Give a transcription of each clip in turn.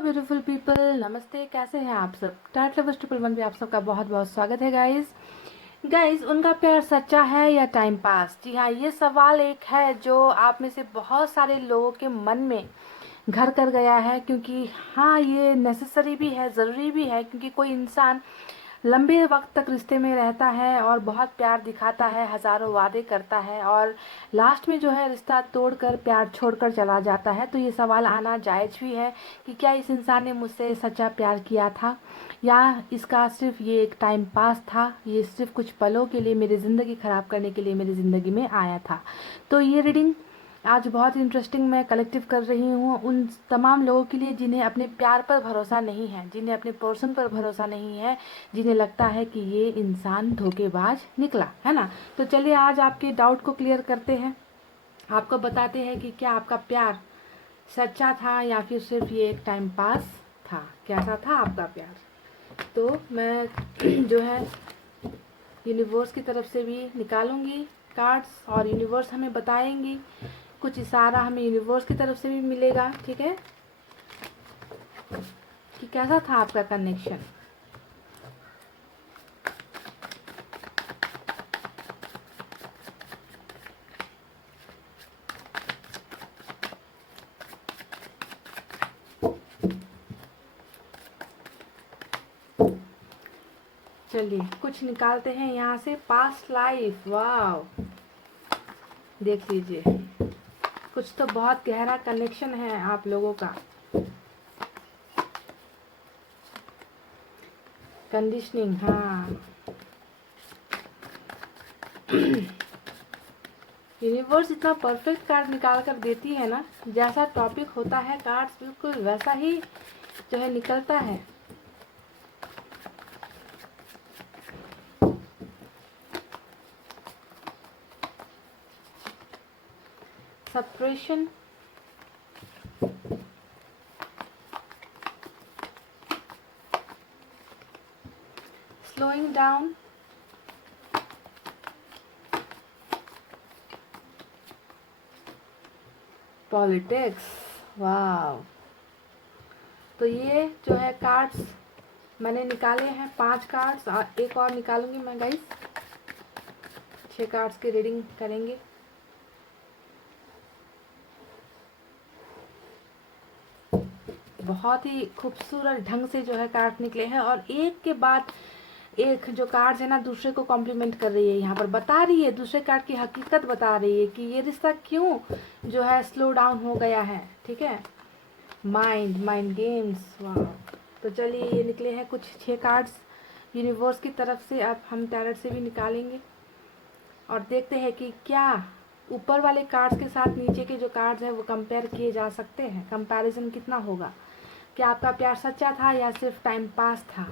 Beautiful people, नमस्ते। कैसे हैं आप सब? टाइट लवर्स 111 पे आप सबका बहुत बहुत स्वागत है गाइस। उनका प्यार सच्चा है या टाइम पास? जी हाँ, ये सवाल एक है जो आप में से बहुत सारे लोगों के मन में घर कर गया है, क्योंकि हाँ, ये नेसेसरी भी है, ज़रूरी भी है, क्योंकि कोई इंसान लंबे वक्त तक रिश्ते में रहता है और बहुत प्यार दिखाता है, हज़ारों वादे करता है और लास्ट में जो है रिश्ता तोड़कर प्यार छोड़कर चला जाता है। तो ये सवाल आना जायज़ भी है कि क्या इस इंसान ने मुझसे सच्चा प्यार किया था या इसका सिर्फ ये एक टाइम पास था, ये सिर्फ कुछ पलों के लिए मेरी ज़िंदगी ख़राब करने के लिए मेरी ज़िंदगी में आया था। तो ये रीडिंग आज बहुत इंटरेस्टिंग मैं कलेक्टिव कर रही हूँ उन तमाम लोगों के लिए जिन्हें अपने प्यार पर भरोसा नहीं है, जिन्हें अपने पर्सन पर भरोसा नहीं है, जिन्हें लगता है कि ये इंसान धोखेबाज निकला है ना। तो चलिए आज आपके डाउट को क्लियर करते हैं, आपको बताते हैं कि क्या आपका प्यार सच्चा था या फिर सिर्फ ये एक टाइम पास था। कैसा था आपका प्यार? तो मैं जो है यूनिवर्स की तरफ से भी निकालूंगी कार्ड्स और यूनिवर्स हमें बताएंगी, कुछ इशारा हमें यूनिवर्स की तरफ से भी मिलेगा, ठीक है, कि कैसा था आपका कनेक्शन। चलिए कुछ निकालते हैं यहाँ से। पास्ट लाइफ, वाह, देख लीजिए, कुछ तो बहुत गहरा कनेक्शन है आप लोगों का। कंडीशनिंग, हाँ, यूनिवर्स इतना परफेक्ट कार्ड निकाल कर देती है ना, जैसा टॉपिक होता है कार्ड्स बिल्कुल वैसा ही जो है निकलता है। सेपरेशन, स्लोइंग डाउन, पॉलिटिक्स, वाह। तो ये जो है कार्ड्स मैंने निकाले हैं 5 कार्ड्स, और एक और निकालूंगी मैं गाइस। 6 कार्ड्स की रीडिंग करेंगे। बहुत ही खूबसूरत ढंग से जो है कार्ड निकले हैं और एक के बाद एक जो कार्ड है ना दूसरे को कॉम्प्लीमेंट कर रही है, यहाँ पर बता रही है, दूसरे कार्ड की हकीकत बता रही है कि ये रिश्ता क्यों जो है स्लो डाउन हो गया है, ठीक है। माइंड गेम्स, वाह। तो चलिए ये निकले हैं कुछ 6 कार्ड्स यूनिवर्स की तरफ से। अब हम टैरेट से भी निकालेंगे और देखते हैं कि क्या ऊपर वाले कार्ड्स के साथ नीचे के जो कार्ड्स हैं वो कंपेयर किए जा सकते हैं, कंपैरिजन कितना होगा। क्या आपका प्यार सच्चा था या सिर्फ टाइम पास था?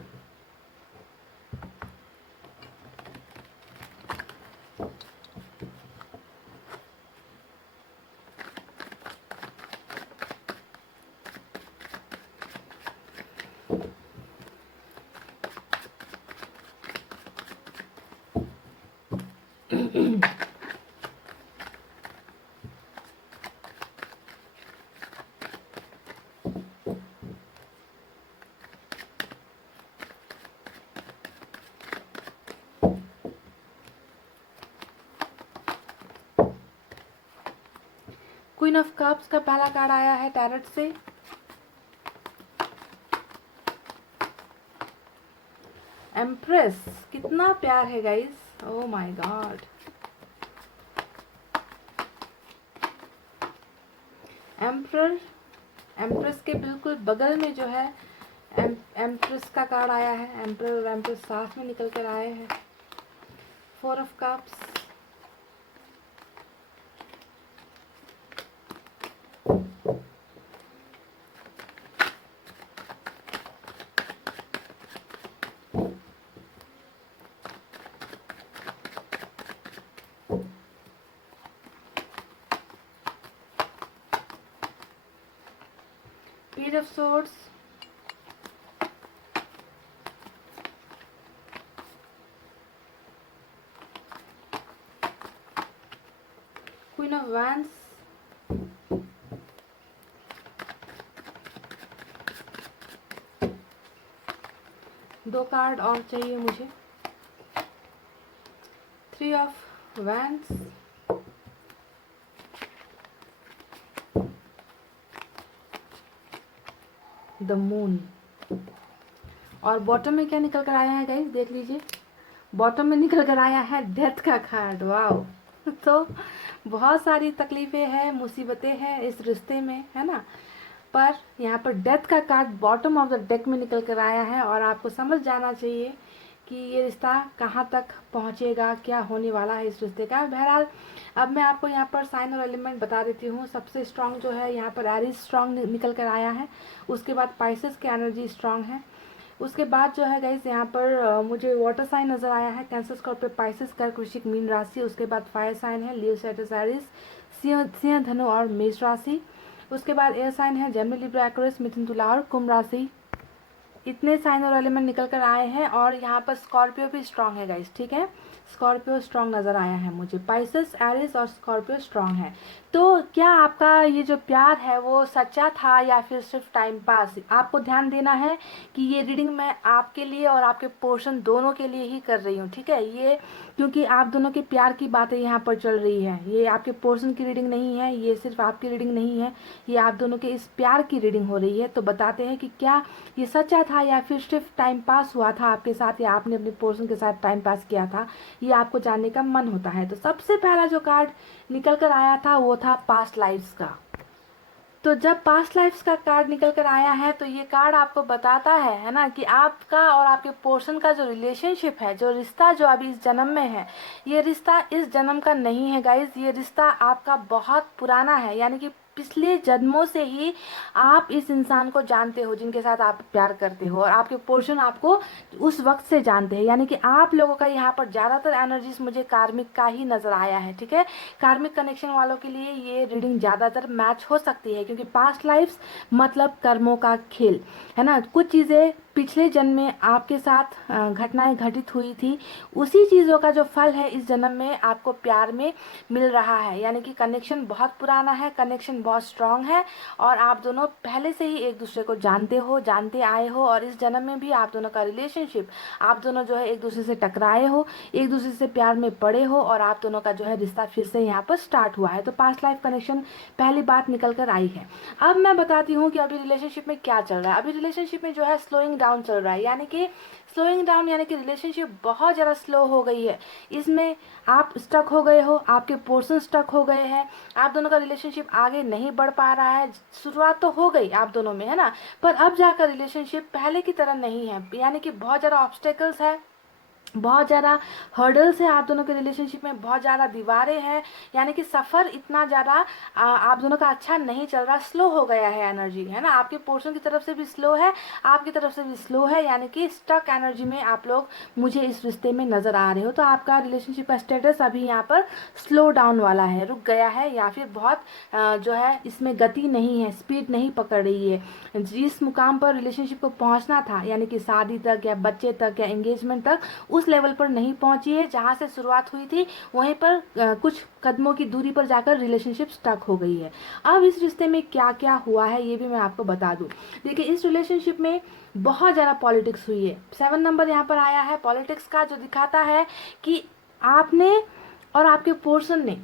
क्वीन ऑफ कप्स का पहला कार्ड आया है टैरेट से। एम्प्रेस, कितना प्यार है guys, oh my God. Emperor, empress के बिल्कुल बगल में जो है एम्प्रेस का कार्ड आया है। एम्प्रर और एम्प्रेस साथ में निकल कर आए हैं। 4 of cups, page of swords, queen of wands, 2 card और चाहिए मुझे। 3 ऑफ वैंड्स, द मून, और बॉटम में क्या निकल कर आया है गाइस, देख लीजिए। बॉटम में निकल कर आया है डेथ का कार्ड। वाओ तो बहुत सारी तकलीफें हैं, मुसीबतें हैं इस रिश्ते में, है ना, पर यहाँ पर डेथ का card bottom of the deck में निकल कर आया है और आपको समझ जाना चाहिए कि ये रिश्ता कहाँ तक पहुँचेगा, क्या होने वाला है इस रिश्ते का। बहरहाल अब मैं आपको यहाँ पर साइन और एलिमेंट बता देती हूँ। सबसे स्ट्रांग जो है यहाँ पर एरीज स्ट्रांग निकल कर आया है, उसके बाद पाइसेस की एनर्जी स्ट्रांग है, उसके बाद जो है गाइस यहाँ पर मुझे वाटर साइन नज़र आया है, कैंसर, स्कॉर्पियो, पाइसेस, कर्क, वृश्चिक, मीन राशि। उसके बाद फायर साइन है लियो, सैजिटेरियस, एरीज, सिंह, धनु और मेष राशि। उसके बाद एयर साइन है जेमिनी, लिब्रा, एक्वेरियस, मिथुन, तुला और कुंभ राशि। इतने साइन और एलिमेंट निकल कर आए हैं और यहाँ पर स्कॉर्पियो भी स्ट्रांग है गाइस, ठीक है, स्कॉर्पियो स्ट्रांग नज़र आया है मुझे। पाइसेस, एरीज और स्कॉर्पियो स्ट्रांग है। तो क्या आपका ये जो प्यार है वो सच्चा था या फिर सिर्फ टाइम पास? आपको ध्यान देना है कि ये रीडिंग मैं आपके लिए और आपके पोर्शन दोनों के लिए ही कर रही हूँ, ठीक है, ये क्योंकि आप दोनों के प्यार की बातें यहाँ पर चल रही है। ये आपके पोर्शन की रीडिंग नहीं है, ये सिर्फ आपकी रीडिंग नहीं है, ये आप दोनों के इस प्यार की रीडिंग हो रही है। तो बताते हैं कि क्या ये सच्चा था या फिर सिर्फ टाइम पास हुआ था आपके साथ, या आपने अपने पोर्शन के साथ टाइम पास किया था, ये आपको जानने का मन होता है। तो सबसे पहला जो कार्ड निकल कर आया था वो था पास्ट लाइफ्स का। तो जब पास्ट लाइफ्स का कार्ड निकल कर आया है तो ये कार्ड आपको बताता है ना, कि आपका और आपके पोर्शन का जो रिलेशनशिप है, जो रिश्ता जो अभी इस जन्म में है, ये रिश्ता इस जन्म का नहीं है गाइज, ये रिश्ता आपका बहुत पुराना है। यानी कि पिछले जन्मों से ही आप इस इंसान को जानते हो जिनके साथ आप प्यार करते हो, और आपके पोर्शन आपको उस वक्त से जानते हैं। यानी कि आप लोगों का यहाँ पर ज़्यादातर एनर्जीज मुझे कार्मिक का ही नज़र आया है, ठीक है। कार्मिक कनेक्शन वालों के लिए ये रीडिंग ज़्यादातर मैच हो सकती है, क्योंकि पास्ट लाइफ्स मतलब कर्मों का खेल, है ना। कुछ चीज़ें पिछले जन्म में आपके साथ घटनाएं घटित हुई थी, उसी चीज़ों का जो फल है इस जन्म में आपको प्यार में मिल रहा है। यानी कि कनेक्शन बहुत पुराना है, कनेक्शन बहुत स्ट्रांग है, और आप दोनों पहले से ही एक दूसरे को जानते हो, जानते आए हो, और इस जन्म में भी आप दोनों का रिलेशनशिप, आप दोनों जो है एक दूसरे से टकराए हो, एक दूसरे से प्यार में पड़े हो, और आप दोनों का जो है रिश्ता फिर से यहाँ पर स्टार्ट हुआ है। तो पास्ट लाइफ कनेक्शन पहली बात निकल कर आई है। अब मैं बताती हूँ कि अभी रिलेशनशिप में क्या चल रहा है। अभी रिलेशनशिप में जो है स्लोइंग डाउन चल रहा है, यानी कि स्लोइंग डाउन यानी कि रिलेशनशिप बहुत ज़्यादा स्लो हो गई है। इसमें आप स्टक हो गए हो, आपके पोर्शन स्टक हो गए हैं, आप दोनों का रिलेशनशिप आगे नहीं बढ़ पा रहा है। शुरुआत तो हो गई आप दोनों में, है ना, पर अब जाकर रिलेशनशिप पहले की तरह नहीं है। यानी कि बहुत ज़्यादा ऑब्स्टेकल्स है, बहुत ज़्यादा हर्डल्स है आप दोनों के रिलेशनशिप में, बहुत ज़्यादा दीवारें हैं। यानी कि सफ़र इतना ज़्यादा आप दोनों का अच्छा नहीं चल रहा, स्लो हो गया है एनर्जी, है ना। आपके पोर्शन की तरफ से भी स्लो है, आपकी तरफ से भी स्लो है, यानी कि स्टक एनर्जी में आप लोग मुझे इस रिश्ते में नज़र आ रहे हो। तो आपका रिलेशनशिप का स्टेटस अभी यहाँ पर स्लो डाउन वाला है, रुक गया है, या फिर बहुत जो है इसमें गति नहीं है, स्पीड नहीं पकड़ रही है। जिस मुकाम पर रिलेशनशिप को पहुँचना था, यानी कि शादी तक या बच्चे तक या एंगेजमेंट तक, उस लेवल पर नहीं पहुंची है। जहां से शुरुआत हुई थी वहीं पर कुछ कदमों की दूरी पर जाकर रिलेशनशिप स्टक हो गई है। अब इस रिश्ते में क्या क्या हुआ है ये भी मैं आपको बता दूं। देखिए, इस रिलेशनशिप में बहुत ज़्यादा पॉलिटिक्स हुई है। 7 नंबर यहाँ पर आया है पॉलिटिक्स का, जो दिखाता है कि आपने और आपके पोर्शन ने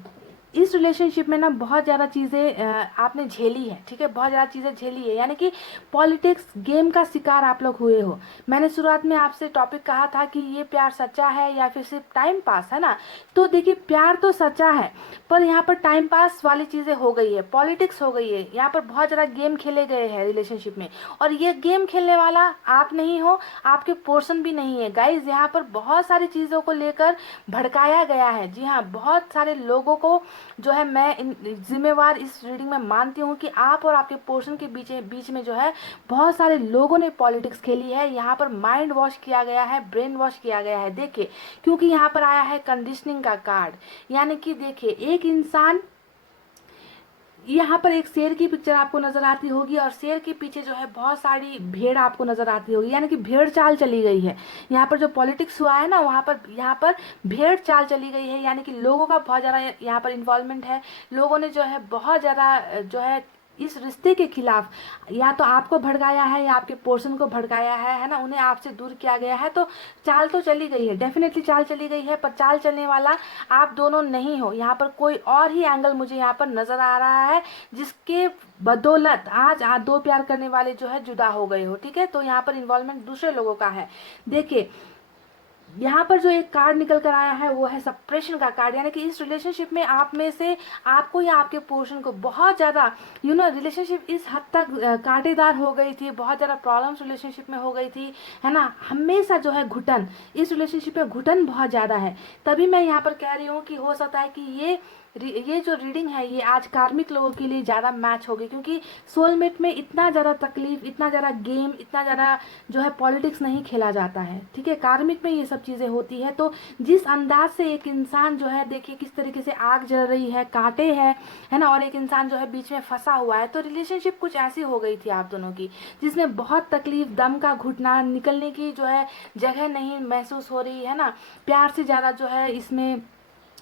इस रिलेशनशिप में ना बहुत ज़्यादा चीज़ें आपने झेली है, ठीक है, बहुत ज़्यादा चीज़ें झेली है। यानी कि पॉलिटिक्स गेम का शिकार आप लोग हुए हो। मैंने शुरुआत में आपसे टॉपिक कहा था कि ये प्यार सच्चा है या फिर सिर्फ टाइम पास, है ना। तो देखिए, प्यार तो सच्चा है, पर यहाँ पर टाइम पास वाली चीज़ें हो गई है, पॉलिटिक्स हो गई है, यहाँ पर बहुत ज़्यादा गेम खेले गए हैं रिलेशनशिप में। और ये गेम खेलने वाला आप नहीं हो, आपके पोर्शन भी नहीं है गाइज। यहाँ पर बहुत सारी चीज़ों को लेकर भड़काया गया है। जी हाँ, बहुत सारे लोगों को जो है मैं जिम्मेवार इस रीडिंग में मानती हूँ कि आप और आपके पोर्शन के बीच में जो है बहुत सारे लोगों ने पॉलिटिक्स खेली है। यहाँ पर माइंड वॉश किया गया है, ब्रेन वॉश किया गया है। देखिए, क्योंकि यहाँ पर आया है कंडीशनिंग का कार्ड, यानी कि देखिए, एक इंसान, यहाँ पर एक शेर की पिक्चर आपको नजर आती होगी, और शेर के पीछे जो है बहुत सारी भेड़ आपको नजर आती होगी, यानी कि भेड़ चाल चली गई है। यहाँ पर जो पॉलिटिक्स हुआ है ना, वहाँ पर यहाँ पर भेड़ चाल चली गई है, यानी कि लोगों का बहुत ज़्यादा यहाँ पर इन्वॉल्वमेंट है। लोगों ने जो है बहुत ज़्यादा जो है इस रिश्ते के खिलाफ या तो आपको भड़काया है या आपके पोर्शन को भड़काया है ना, उन्हें आपसे दूर किया गया है। तो चाल तो चली गई है, डेफिनेटली चाल चली गई है, पर चाल चलने वाला आप दोनों नहीं हो। यहाँ पर कोई और ही एंगल मुझे यहाँ पर नजर आ रहा है, जिसके बदौलत आज दो प्यार करने वाले जो है जुदा हो गए हो। ठीक है, तो यहाँ पर इन्वॉल्वमेंट दूसरे लोगों का है। देखिए यहाँ पर जो एक कार्ड निकल कर आया है वो है सप्रेशन का कार्ड, यानी कि इस रिलेशनशिप में आप में से आपको या आपके पोर्शन को बहुत ज़्यादा रिलेशनशिप इस हद तक कांटेदार हो गई थी, बहुत ज़्यादा प्रॉब्लम्स रिलेशनशिप में हो गई थी, है ना। हमेशा जो है घुटन, इस रिलेशनशिप में घुटन बहुत ज़्यादा है। तभी मैं यहाँ पर कह रही हूँ कि हो सकता है कि ये जो रीडिंग है ये आज कार्मिक लोगों के लिए ज़्यादा मैच होगी, क्योंकि सोलमेट में इतना ज़्यादा तकलीफ, इतना ज़्यादा गेम, इतना ज़्यादा जो है पॉलिटिक्स नहीं खेला जाता है। ठीक है, कार्मिक में ये सब चीज़ें होती है। तो जिस अंदाज से एक इंसान जो है, देखिए किस तरीके से आग जल रही है, कांटे है ना, और एक इंसान जो है बीच में फंसा हुआ है। तो रिलेशनशिप कुछ ऐसी हो गई थी आप दोनों की, जिसमें बहुत तकलीफ, दम का घुटना, निकलने की जो है जगह नहीं महसूस हो रही है ना। प्यार से ज़्यादा जो है इसमें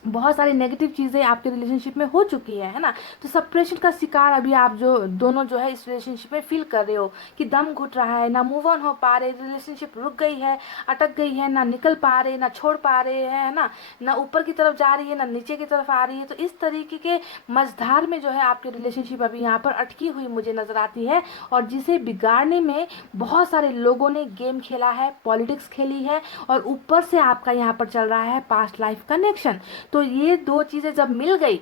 बहुत सारी नेगेटिव चीज़ें आपके रिलेशनशिप में हो चुकी है ना। तो सप्रेशन का शिकार अभी आप जो दोनों जो है इस रिलेशनशिप में फील कर रहे हो कि दम घुट रहा है, ना मूव ऑन हो पा रहे, रिलेशनशिप रुक गई है, अटक गई है, ना निकल पा रहे, ना छोड़ पा रहे हैं, है ना, ना ऊपर की तरफ जा रही है, ना नीचे की तरफ आ रही है। तो इस तरीके के मझधार में जो है आपकी रिलेशनशिप अभी यहाँ पर अटकी हुई मुझे नजर आती है, और जिसे बिगाड़ने में बहुत सारे लोगों ने गेम खेला है, पॉलिटिक्स खेली है, और ऊपर से आपका यहाँ पर चल रहा है पास्ट लाइफ कनेक्शन। तो ये दो चीज़ें जब मिल गई,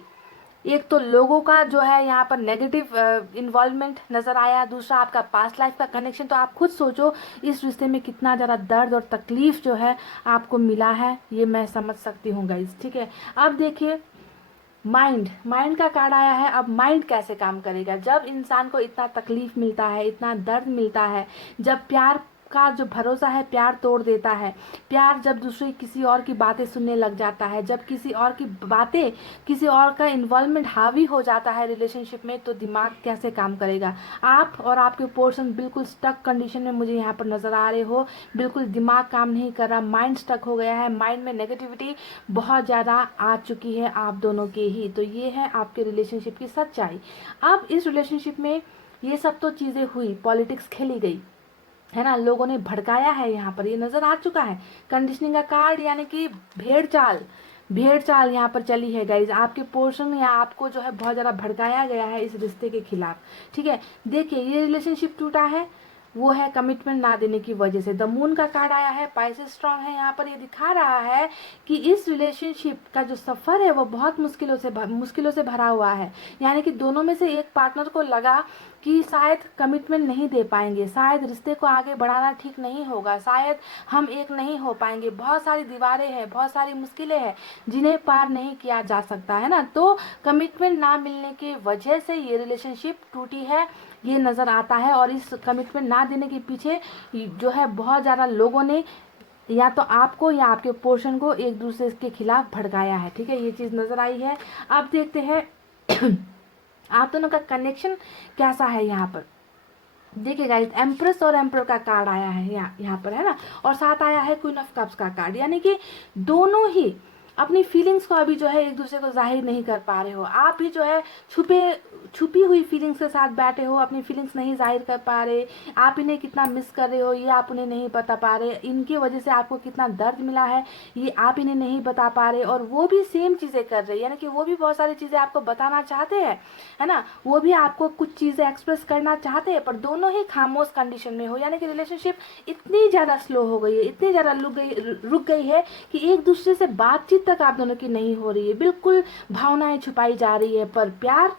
एक तो लोगों का जो है यहाँ पर नेगेटिव इन्वॉल्वमेंट नज़र आया, दूसरा आपका पास्ट लाइफ का कनेक्शन, तो आप खुद सोचो इस रिश्ते में कितना ज़्यादा दर्द और तकलीफ जो है आपको मिला है, ये मैं समझ सकती हूँ गाइस। ठीक है, अब देखिए माइंड का कार्ड आया है। अब माइंड कैसे काम करेगा जब इंसान को इतना तकलीफ मिलता है, इतना दर्द मिलता है, जब प्यार का जो भरोसा है प्यार तोड़ देता है, प्यार जब दूसरी किसी और की बातें सुनने लग जाता है, जब किसी और की बातें, किसी और का इन्वॉल्वमेंट हावी हो जाता है रिलेशनशिप में, तो दिमाग कैसे काम करेगा। आप और आपके पोर्शन बिल्कुल स्टक कंडीशन में मुझे यहाँ पर नज़र आ रहे हो, बिल्कुल दिमाग काम नहीं कर रहा, माइंड स्टक हो गया है, माइंड में नेगेटिविटी बहुत ज़्यादा आ चुकी है आप दोनों के ही। तो ये है आपके रिलेशनशिप की सच्चाई। अब इस रिलेशनशिप में ये सब तो चीज़ें हुई, पॉलिटिक्स खेली गई, है ना, लोगों ने भड़काया है, यहाँ पर ये नजर आ चुका है। कंडीशनिंग का कार्ड यानी कि भेड़ चाल यहाँ पर चली है गाइज, आपके पोर्शन या आपको जो है बहुत ज़्यादा भड़काया गया है इस रिश्ते के खिलाफ। ठीक है, देखिए ये रिलेशनशिप टूटा है, वो है कमिटमेंट ना देने की वजह से। द मून का कार्ड आया है, पाइसेस स्ट्रांग है, यहाँ पर ये दिखा रहा है कि इस रिलेशनशिप का जो सफ़र है वो बहुत मुश्किलों से भरा हुआ है। यानी कि दोनों में से एक पार्टनर को लगा कि शायद कमिटमेंट नहीं दे पाएंगे, शायद रिश्ते को आगे बढ़ाना ठीक नहीं होगा, शायद हम एक नहीं हो पाएंगे, बहुत सारी दीवारें हैं, बहुत सारी मुश्किलें हैं जिन्हें पार नहीं किया जा सकता, है ना। तो कमिटमेंट ना मिलने की वजह से ये रिलेशनशिप टूटी है, ये नज़र आता है। और इस कमिटमेंट ना देने के पीछे जो है बहुत ज़्यादा लोगों ने या तो आपको या आपके पोर्शन को एक दूसरे के खिलाफ भड़काया है। ठीक है, ये चीज़ नज़र आई है। अब देखते हैं आप दोनों का कनेक्शन कैसा है। यहाँ पर देखिए गाइस, एम्प्रेस और एम्परर का कार्ड आया है यहाँ पर, है ना, और साथ आया है क्वीन ऑफ कप्स का कार्ड, यानी कि दोनों ही अपनी फीलिंग्स को अभी जो है एक दूसरे को जाहिर नहीं कर पा रहे हो। आप भी जो है छुपी हुई फीलिंग्स के साथ बैठे हो, अपनी फीलिंग्स नहीं जाहिर कर पा रहे, आप इन्हें कितना मिस कर रहे हो ये आप उन्हें नहीं बता पा रहे, इनकी वजह से आपको कितना दर्द मिला है ये आप इन्हें नहीं बता पा रहे, और वो भी सेम चीज़ें कर रहे हैं, यानी कि वो भी बहुत सारी चीज़ें आपको बताना चाहते हैं, है ना, वो भी आपको कुछ चीज़ें एक्सप्रेस करना चाहते हैं, पर दोनों ही खामोश कंडीशन में हो। यानी कि रिलेशनशिप इतनी ज़्यादा स्लो हो गई है, इतनी ज़्यादा रुक गई है कि एक दूसरे से बातचीत तक आप दोनों की नहीं हो रही है, बिल्कुल भावनाएं छुपाई जा रही है, पर प्यार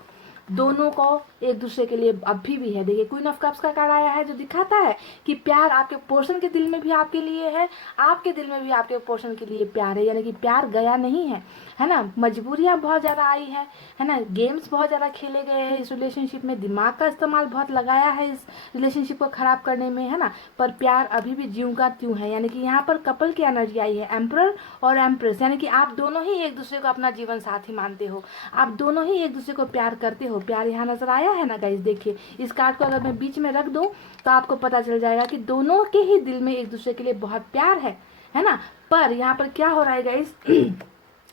दोनों को एक दूसरे के लिए अभी भी है। देखिए क्वीन ऑफ कप्स का कार्ड आया है जो दिखाता है कि प्यार आपके पोर्शन के दिल में भी आपके लिए है, आपके दिल में भी आपके पोर्शन के लिए प्यार है, यानी कि प्यार गया नहीं है ना। मजबूरियाँ बहुत ज़्यादा आई है ना, गेम्स बहुत ज़्यादा खेले गए हैं इस रिलेशनशिप में, दिमाग का इस्तेमाल बहुत लगाया है इस रिलेशनशिप को ख़राब करने में, है ना, पर प्यार अभी भी ज्यों का त्यों है। यानी कि यहाँ पर कपल की एनर्जी आई है, एम्परर और एम्प्रेस, यानी कि आप दोनों ही एक दूसरे को अपना जीवन साथी मानते हो, आप दोनों ही एक दूसरे को प्यार करते हो। प्यार यहाँ नजर आया है ना गाइस। देखिए इस कार्ड को अगर मैं बीच में रख दूं तो आपको पता चल जाएगा कि दोनों के ही दिल में एक दूसरे के लिए बहुत प्यार है ना। पर यहाँ पर क्या हो रहा है गाइस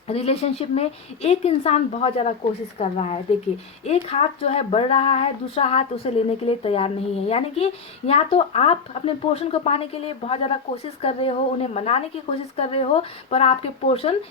रिलेशनशिप में एक इंसान बहुत ज़्यादा कोशिश कर रहा है। देखिए, एक हाथ जो है बढ़ रहा है, दूसरा हाथ उसे लेने के लिए तैयार नहीं है। यानी कि या तो आप अपने पोर्शन को पाने के लिए बहुत ज़्यादा कोशिश कर रहे हो, उन्हें मनाने की कोशिश कर रहे हो, पर आपके पोर्शन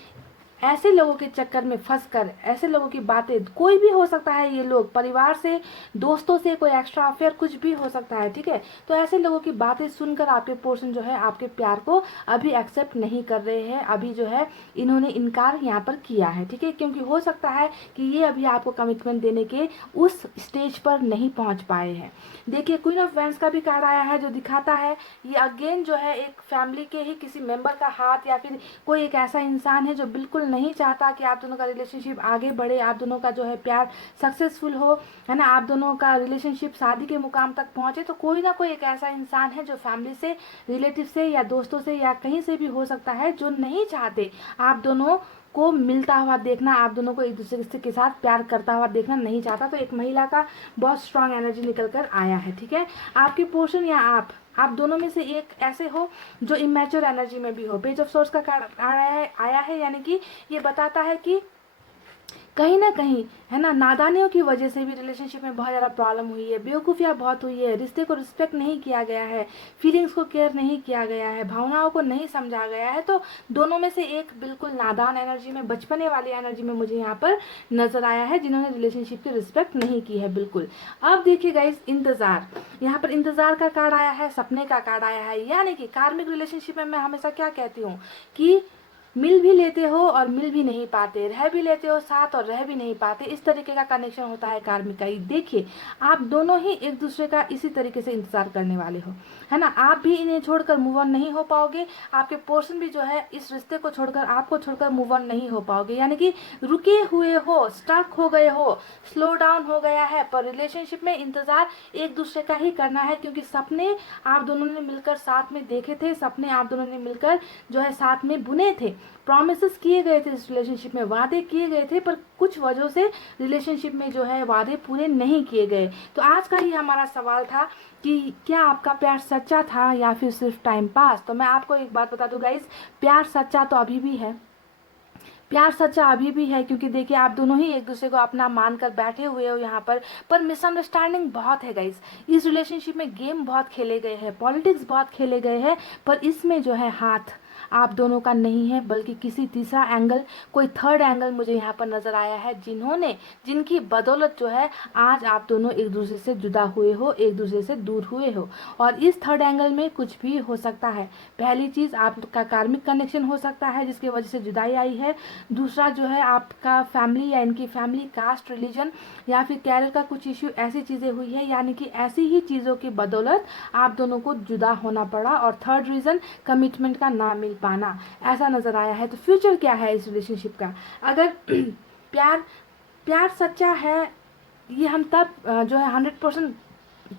ऐसे लोगों के चक्कर में फंसकर, ऐसे लोगों की बातें, कोई भी हो सकता है, ये लोग परिवार से, दोस्तों से, कोई एक्स्ट्रा अफेयर कुछ भी हो सकता है, ठीक है। तो ऐसे लोगों की बातें सुनकर आपके पोर्शन जो है आपके प्यार को अभी एक्सेप्ट नहीं कर रहे हैं, अभी जो है इन्होंने इनकार यहाँ पर किया है, ठीक है। क्योंकि हो सकता है कि ये अभी आपको कमिटमेंट देने के उस स्टेज पर नहीं पहुँच पाए हैं। देखिए, क्वीन ऑफ वैंड्स का भी कार्ड आया है जो दिखाता है ये अगेन जो है एक फैमिली के ही किसी मेंबर का हाथ, या फिर कोई एक ऐसा इंसान है जो बिल्कुल नहीं चाहता कि आप दोनों का रिलेशनशिप आगे बढ़े, आप दोनों का जो है प्यार सक्सेसफुल हो, है ना, आप दोनों का रिलेशनशिप शादी के मुकाम तक पहुंचे। तो कोई ना कोई एक ऐसा इंसान है जो फैमिली से, रिलेटिव से, या दोस्तों से, या कहीं से भी हो सकता है, जो नहीं चाहते आप दोनों को मिलता हुआ देखना, आप दोनों को एक दूसरे के साथ प्यार करता हुआ देखना नहीं चाहता। तो एक महिला का बहुत स्ट्रांग एनर्जी निकल कर आया है, ठीक है। आपके पोर्शन या आप दोनों में से एक ऐसे हो जो इमेच्योर एनर्जी में भी हो। पेज ऑफ सोर्स का कार्ड आया है, यानी कि ये बताता है कि कहीं ना कहीं, है ना, नादानियों की वजह से भी रिलेशनशिप में बहुत ज़्यादा प्रॉब्लम हुई है, बेवकूफ़ियाँ बहुत हुई है, रिश्ते को रिस्पेक्ट नहीं किया गया है, फीलिंग्स को केयर नहीं किया गया है, भावनाओं को नहीं समझा गया है। तो दोनों में से एक बिल्कुल नादान एनर्जी में, बचपने वाली एनर्जी में मुझे यहाँ पर नज़र आया है, जिन्होंने रिलेशनशिप की रिस्पेक्ट नहीं की है बिल्कुल। अब देखिए गाइस, इंतज़ार, यहाँ पर इंतज़ार का कार्ड आया है, सपने का कार्ड आया है। यानी कि कार्मिक रिलेशनशिप में मैं हमेशा क्या कहती हूँ कि मिल भी लेते हो और मिल भी नहीं पाते, रह भी लेते हो साथ और रह भी नहीं पाते, इस तरीके का कनेक्शन होता है कार्मिक का। देखिए, आप दोनों ही एक दूसरे का इसी तरीके से इंतजार करने वाले हो, है ना। आप भी इन्हें छोड़कर मूव ऑन नहीं हो पाओगे, आपके पोर्शन भी जो है इस रिश्ते को छोड़कर, आपको छोड़कर मूव ऑन नहीं हो पाओगे। यानी कि रुके हुए हो, स्टक हो गए हो, स्लो डाउन हो गया है, पर रिलेशनशिप में इंतजार एक दूसरे का ही करना है, क्योंकि सपने आप दोनों ने मिलकर साथ में देखे थे, सपने आप दोनों ने मिलकर जो है साथ में बुने थे, प्रॉमिसेस किए गए थे, इस रिलेशनशिप में वादे किए गए थे, पर कुछ वजहों से रिलेशनशिप में जो है वादे पूरे नहीं किए गए। तो आज का ही हमारा सवाल था कि क्या आपका प्यार सच्चा था या फिर सिर्फ टाइम पास। तो मैं आपको एक बात बता दूं गाइस, प्यार सच्चा तो अभी भी है, प्यार सच्चा अभी भी है, क्योंकि देखिए आप दोनों ही एक दूसरे को अपना मानकर बैठे हुए हो यहाँ पर मिसअंडरस्टैंडिंग बहुत है गाइस। इस रिलेशनशिप में गेम बहुत खेले गए हैं, पॉलिटिक्स बहुत खेले गए हैं, पर इसमें जो है हाथ आप दोनों का नहीं है, बल्कि किसी तीसरा एंगल, कोई थर्ड एंगल मुझे यहाँ पर नजर आया है, जिनकी बदौलत जो है आज आप दोनों एक दूसरे से जुदा हुए हो, एक दूसरे से दूर हुए हो। और इस थर्ड एंगल में कुछ भी हो सकता है। पहली चीज आपका कार्मिक कनेक्शन हो सकता है जिसकी वजह से जुदाई आई है। दूसरा जो है आपका फैमिली या इनकी फैमिली, कास्ट, रिलीजन या फिर कैरियर का कुछ इश्यू, ऐसी चीजें हुई है, यानी कि ऐसी ही चीजों की बदौलत आप दोनों को जुदा होना पड़ा। और थर्ड रीजन कमिटमेंट का ना मिल पाना, ऐसा नजर आया है। तो फ्यूचर क्या है इस रिलेशनशिप का? अगर प्यार सच्चा है, ये हम तब जो है 100%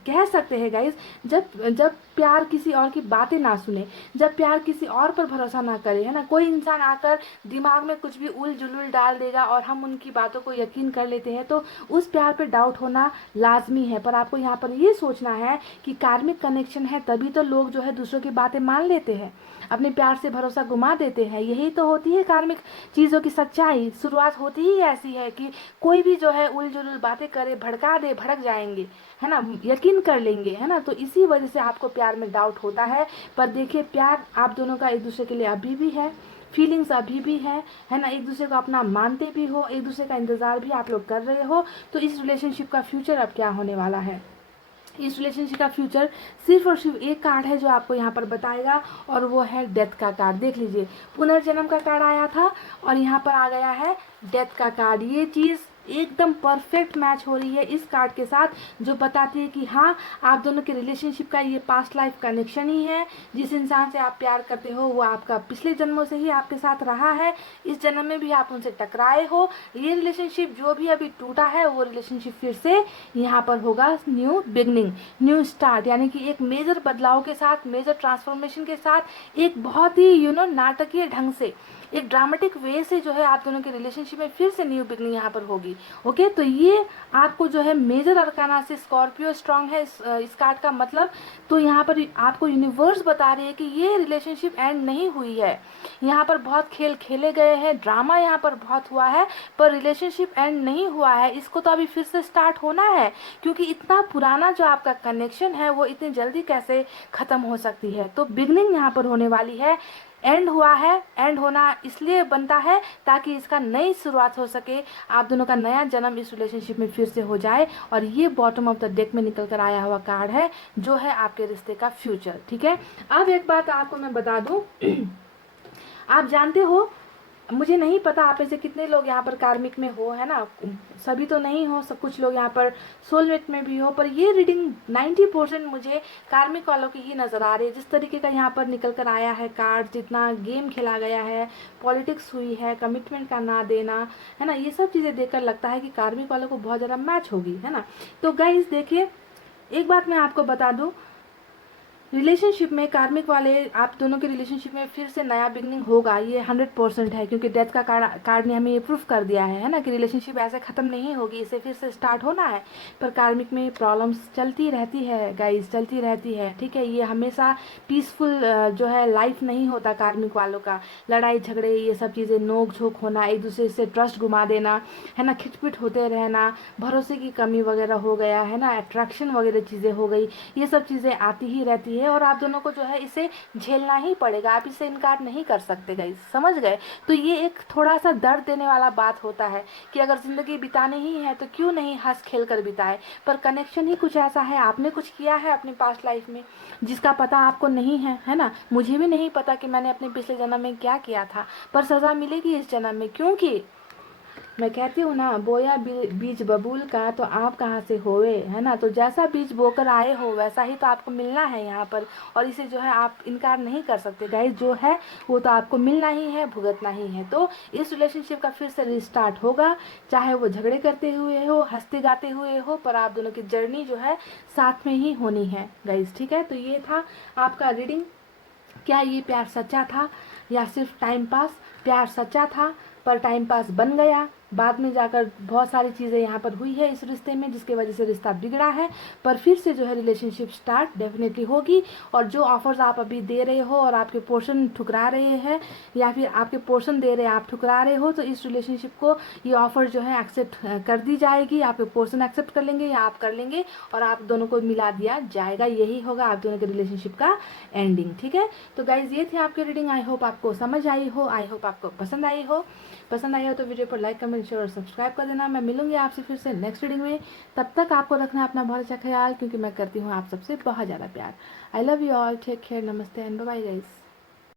कह सकते हैं गाइस, जब प्यार किसी और की बातें ना सुने, जब प्यार किसी और पर भरोसा ना करे, है ना। कोई इंसान आकर दिमाग में कुछ भी उल जुलूल डाल देगा और हम उनकी बातों को यकीन कर लेते हैं, तो उस प्यार पे डाउट होना लाजमी है। पर आपको यहाँ पर ये सोचना है कि कार्मिक कनेक्शन है, तभी तो लोग जो है दूसरों की बातें मान लेते हैं, अपने प्यार से भरोसा घुमा देते हैं। यही तो होती है कार्मिक चीज़ों की सच्चाई। शुरुआत होती ही ऐसी है कि कोई भी जो है उल जुलूल बातें करे, भड़का दे, भड़क जाएंगे, है ना, यकीन कर लेंगे, है ना। तो इसी वजह से आपको प्यार में डाउट होता है। पर देखिए, प्यार आप दोनों का एक दूसरे के लिए अभी भी है, फीलिंग्स अभी भी है ना। एक दूसरे को अपना मानते भी हो, एक दूसरे का इंतजार भी आप लोग कर रहे हो। तो इस रिलेशनशिप का फ्यूचर अब क्या होने वाला है? इस रिलेशनशिप का फ्यूचर सिर्फ और सिर्फ एक कार्ड है जो आपको यहाँ पर बताएगा, और वो है डेथ का कार्ड। देख लीजिए, पुनर्जन्म का कार्ड आया था और यहाँ पर आ गया है डेथ का कार्ड। ये चीज़ एकदम परफेक्ट मैच हो रही है इस कार्ड के साथ, जो बताती है कि हाँ, आप दोनों के रिलेशनशिप का ये पास्ट लाइफ कनेक्शन ही है। जिस इंसान से आप प्यार करते हो वो आपका पिछले जन्मों से ही आपके साथ रहा है, इस जन्म में भी आप उनसे टकराए हो। ये रिलेशनशिप जो भी अभी टूटा है, वो रिलेशनशिप फिर से यहाँ पर होगा न्यू बिगनिंग, न्यू स्टार्ट, यानी कि एक मेजर बदलाव के साथ, मेजर ट्रांसफॉर्मेशन के साथ, एक बहुत ही नाटकीय ढंग से एक ड्रामेटिक वे से जो है आप दोनों के रिलेशनशिप में फिर से न्यू बिगनिंग यहाँ पर होगी। ओके, तो ये आपको जो है मेजर अरकाना से स्कॉर्पियो स्ट्रांग है इस कार्ड का मतलब। तो यहाँ पर आपको यूनिवर्स बता रही है कि ये रिलेशनशिप एंड नहीं हुई है, यहाँ पर बहुत खेल खेले गए हैं, ड्रामा यहाँ पर बहुत हुआ है, पर रिलेशनशिप एंड नहीं हुआ है। इसको तो अभी फिर से स्टार्ट होना है, क्योंकि इतना पुराना जो आपका कनेक्शन है वो इतनी जल्दी कैसे ख़त्म हो सकती है। तो बिगनिंग यहाँ पर होने वाली है, एंड हुआ है। एंड होना इसलिए बनता है ताकि इसका नई शुरुआत हो सके, आप दोनों का नया जन्म इस रिलेशनशिप में फिर से हो जाए। और ये बॉटम ऑफ द डेक में निकल कर आया हुआ कार्ड है जो है आपके रिश्ते का फ्यूचर। ठीक है, अब एक बात आपको मैं बता दूं आप जानते हो, मुझे नहीं पता आप में से कितने लोग यहाँ पर कार्मिक में हो, है ना, सभी तो नहीं हो, सब कुछ लोग यहाँ पर सोलमेट में भी हो, पर ये रीडिंग 90% मुझे कार्मिक वालों की ही नज़र आ रही है। जिस तरीके का यहाँ पर निकल कर आया है कार्ड, जितना गेम खेला गया है, पॉलिटिक्स हुई है, कमिटमेंट का ना देना, है ना, ये सब चीज़ें देखकर लगता है कि कार्मिक वालों को बहुत ज़्यादा मैच होगी, है ना। तो गाइस देखिए, एक बात मैं आपको बता दूँ, रिलेशनशिप में कार्मिक वाले आप दोनों के रिलेशनशिप में फिर से नया बिगनिंग होगा, ये 100% है, क्योंकि डेथ का कार्ड ने हमें ये प्रूफ कर दिया है ना, कि रिलेशनशिप ऐसे ख़त्म नहीं होगी, इसे फिर से स्टार्ट होना है। पर कार्मिक में प्रॉब्लम्स चलती रहती है गाइस, चलती रहती है। ठीक है, ये हमेशा पीसफुल जो है लाइफ नहीं होता कार्मिक वालों का, लड़ाई झगड़े ये सब चीज़ें, नोक झोंक होना, एक दूसरे से ट्रस्ट घुमा देना, है ना, खिटपिट होते रहना, भरोसे की कमी वगैरह हो गया, है ना, अट्रैक्शन वगैरह चीज़ें हो गई, ये सब चीज़ें आती ही रहती है। और आप दोनों को जो है इसे झेलना ही पड़ेगा, आप इसे इनकार नहीं कर सकते गाइस, समझ गए। तो ये एक थोड़ा सा दर्द देने वाला बात होता है कि अगर ज़िंदगी बितानी ही है तो क्यों नहीं हंस खेल कर बिताए। पर कनेक्शन ही कुछ ऐसा है, आपने कुछ किया है अपनी पास्ट लाइफ में जिसका पता आपको नहीं है ना। मुझे भी नहीं पता कि मैंने अपने पिछले जन्म में क्या किया था, पर सज़ा मिलेगी इस जन्म में, क्योंकि मैं कहती हूँ ना, बोया बीज बबूल का तो आप कहाँ से होए, है ना। तो जैसा बीज बोकर आए हो वैसा ही तो आपको मिलना है यहाँ पर, और इसे जो है आप इनकार नहीं कर सकते गाइस, जो है वो तो आपको मिलना ही है, भुगतना ही है। तो इस रिलेशनशिप का फिर से रिस्टार्ट होगा, चाहे वो झगड़े करते हुए हो, हंसते गाते हुए हो, पर आप दोनों की जर्नी जो है साथ में ही होनी है गाइस। ठीक है, तो ये था आपका रीडिंग। क्या ये प्यार सच्चा था या सिर्फ टाइम पास? प्यार सच्चा था पर टाइम पास बन गया, बाद में जाकर बहुत सारी चीज़ें यहाँ पर हुई है इस रिश्ते में जिसके वजह से रिश्ता बिगड़ा है। पर फिर से जो है रिलेशनशिप स्टार्ट डेफिनेटली होगी। और जो ऑफर्स आप अभी दे रहे हो और आपके पोर्शन ठुकरा रहे हैं, या फिर आपके पोर्शन दे रहे हैं आप ठुकरा रहे हो, तो इस रिलेशनशिप को ये ऑफर जो है एक्सेप्ट कर दी जाएगी। आपके पोर्शन एक्सेप्ट कर लेंगे या आप कर लेंगे और आप दोनों को मिला दिया जाएगा, यही होगा आप दोनों के रिलेशनशिप का एंडिंग। ठीक है, तो गाइज ये थी आपकी रीडिंग। आई होप आपको समझ आई हो, आई होप आपको पसंद आई हो तो वीडियो पर लाइक कमेंट शेयर और सब्सक्राइब कर देना। मैं मिलूंगी आपसे फिर से नेक्स्ट रीडिंग में, तब तक आपको रखना अपना बहुत अच्छा ख्याल, क्योंकि मैं करती हूँ आप सबसे बहुत ज़्यादा प्यार। I love you all, take care, नमस्ते एंड बाय बाय गाइस।